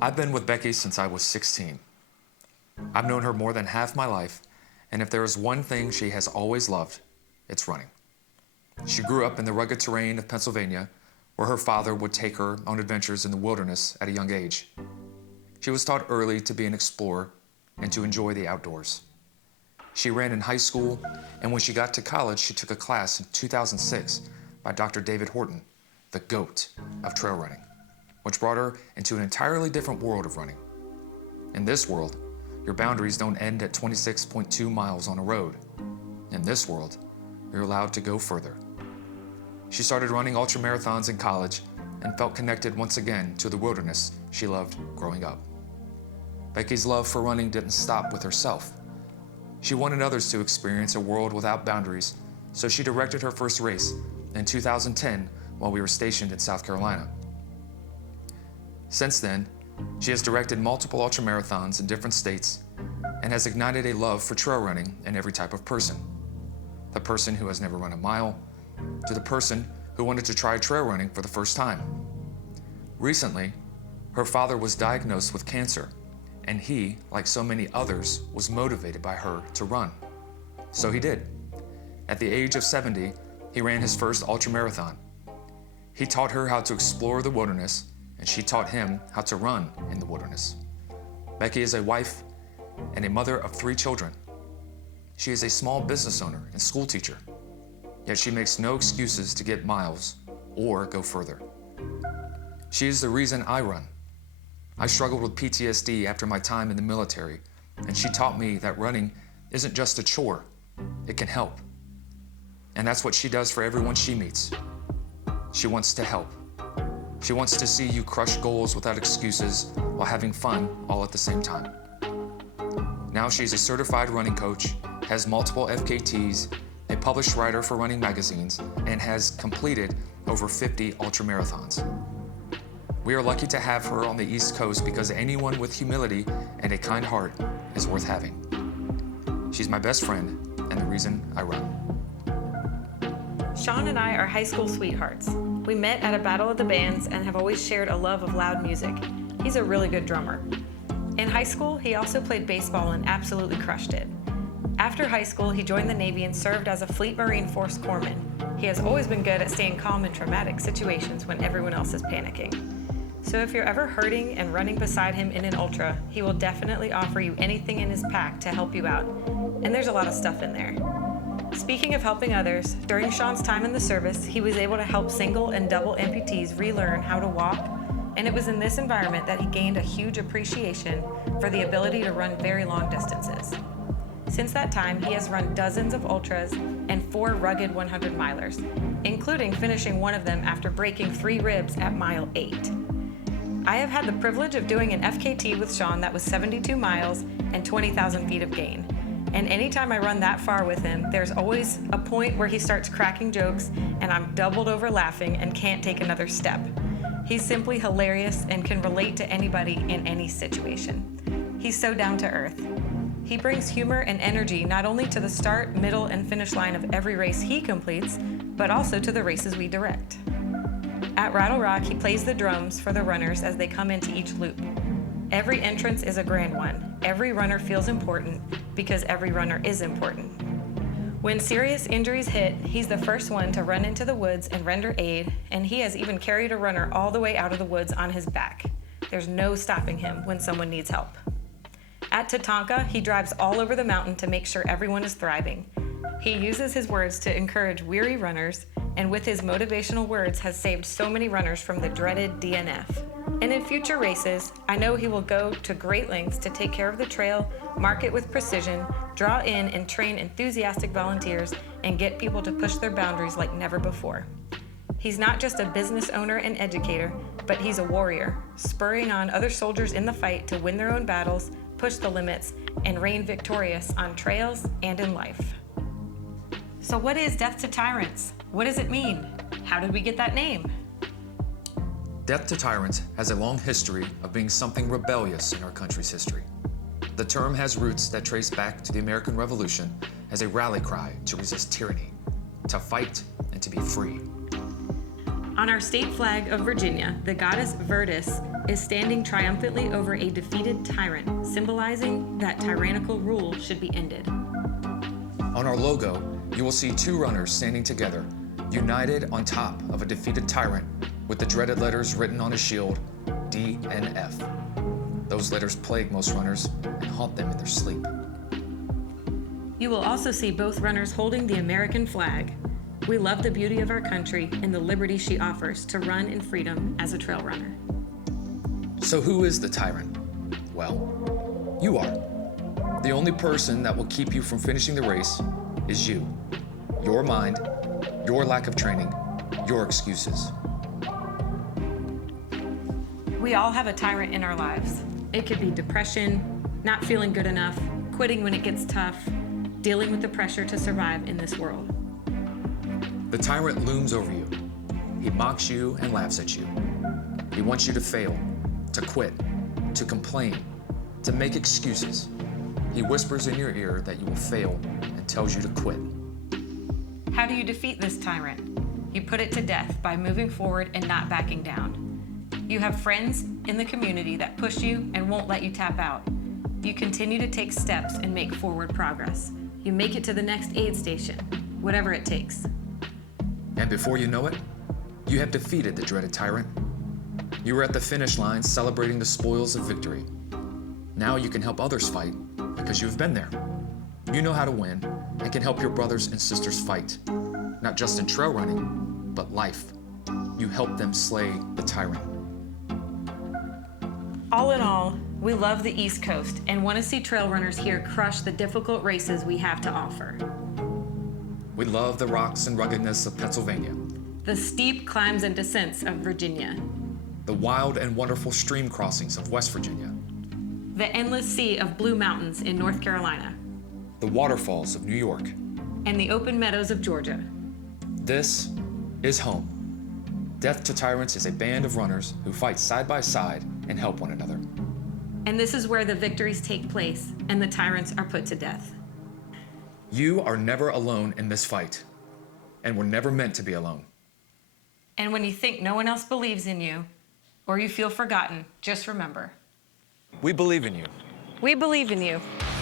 I've been with Becky since I was 16. I've known her more than half my life, and if there is one thing she has always loved, it's running. She grew up in the rugged terrain of Pennsylvania, where her father would take her on adventures in the wilderness at a young age. She was taught early to be an explorer and to enjoy the outdoors. She ran in high school, and when she got to college, she took a class in 2006 by Dr. David Horton, the GOAT of trail running, which brought her into an entirely different world of running. In this world, your boundaries don't end at 26.2 miles on a road. In this world, you're allowed to go further. She started running ultramarathons in college and felt connected once again to the wilderness she loved growing up. Becky's love for running didn't stop with herself. She wanted others to experience a world without boundaries, so she directed her first race in 2010 while we were stationed in South Carolina. Since then, she has directed multiple ultramarathons in different states and has ignited a love for trail running in every type of person. The person who has never run a mile, to the person who wanted to try trail running for the first time. Recently, her father was diagnosed with cancer, and he, like so many others, was motivated by her to run. So he did. At the age of 70, he ran his first ultramarathon. He taught her how to explore the wilderness, and she taught him how to run in the wilderness. Becky is a wife and a mother of 3 children. She is a small business owner and school teacher, yet she makes no excuses to get miles or go further. She is the reason I run. I struggled with PTSD after my time in the military, and she taught me that running isn't just a chore, it can help. And that's what she does for everyone she meets. She wants to help. She wants to see you crush goals without excuses while having fun all at the same time. Now she's a certified running coach, has multiple FKTs, a published writer for running magazines, and has completed over 50 ultramarathons. We are lucky to have her on the East Coast because anyone with humility and a kind heart is worth having. She's my best friend and the reason I run. Sean and I are high school sweethearts. We met at a battle of the bands and have always shared a love of loud music. He's a really good drummer. In high school, he also played baseball and absolutely crushed it. After high school, he joined the Navy and served as a Fleet Marine Force corpsman. He has always been good at staying calm in traumatic situations when everyone else is panicking. So if you're ever hurting and running beside him in an ultra, he will definitely offer you anything in his pack to help you out. And there's a lot of stuff in there. Speaking of helping others, during Sean's time in the service, he was able to help single and double amputees relearn how to walk, and it was in this environment that he gained a huge appreciation for the ability to run very long distances. Since that time, he has run dozens of ultras and 4 rugged 100-milers, including finishing one of them after breaking 3 ribs at mile 8. I have had the privilege of doing an FKT with Sean that was 72 miles and 20,000 feet of gain. And anytime I run that far with him, there's always a point where he starts cracking jokes and I'm doubled over laughing and can't take another step. He's simply hilarious and can relate to anybody in any situation. He's so down to earth. He brings humor and energy not only to the start, middle, and finish line of every race he completes, but also to the races we direct. At Rattle Rock, he plays the drums for the runners as they come into each loop. Every entrance is a grand one. Every runner feels important because every runner is important. When serious injuries hit, he's the first one to run into the woods and render aid, and he has even carried a runner all the way out of the woods on his back. There's no stopping him when someone needs help. At Tatanka, he drives all over the mountain to make sure everyone is thriving. He uses his words to encourage weary runners, and with his motivational words has saved so many runners from the dreaded DNF. And in future races, I know he will go to great lengths to take care of the trail, mark it with precision, draw in and train enthusiastic volunteers, and get people to push their boundaries like never before. He's not just a business owner and educator, but he's a warrior, spurring on other soldiers in the fight to win their own battles, push the limits, and reign victorious on trails and in life. So what is Death to Tyrants? What does it mean? How did we get that name? Death to Tyrants has a long history of being something rebellious in our country's history. The term has roots that trace back to the American Revolution as a rally cry to resist tyranny, to fight, and to be free. On our state flag of Virginia, the goddess Virtus is standing triumphantly over a defeated tyrant, symbolizing that tyrannical rule should be ended. On our logo, you will see two runners standing together, united on top of a defeated tyrant with the dreaded letters written on his shield, D and F. Those letters plague most runners and haunt them in their sleep. You will also see both runners holding the American flag. We love the beauty of our country and the liberty she offers to run in freedom as a trail runner. So who is the tyrant? Well, you are. The only person that will keep you from finishing the race is you. Your mind, your lack of training, your excuses. We all have a tyrant in our lives. It could be depression, not feeling good enough, quitting when it gets tough, dealing with the pressure to survive in this world. The tyrant looms over you. He mocks you and laughs at you. He wants you to fail, to quit, to complain, to make excuses. He whispers in your ear that you will fail and tells you to quit. How do you defeat this tyrant? You put it to death by moving forward and not backing down. You have friends in the community that push you and won't let you tap out. You continue to take steps and make forward progress. You make it to the next aid station, whatever it takes. And before you know it, you have defeated the dreaded tyrant. You are at the finish line celebrating the spoils of victory. Now you can help others fight because you've been there. You know how to win and can help your brothers and sisters fight, not just in trail running, but life. You help them slay the tyrant. All in all, we love the East Coast and want to see trail runners here crush the difficult races we have to offer. We love the rocks and ruggedness of Pennsylvania, The steep climbs and descents of Virginia, the wild and wonderful stream crossings of West Virginia, the endless sea of blue mountains in North Carolina, the waterfalls of New York. and the open meadows of Georgia. This is home. Death to Tyrants is a band of runners who fight side by side and help one another. And this is where the victories take place and the tyrants are put to death. You are never alone in this fight, and were never meant to be alone. And when you think no one else believes in you, or you feel forgotten, just remember. We believe in you. We believe in you.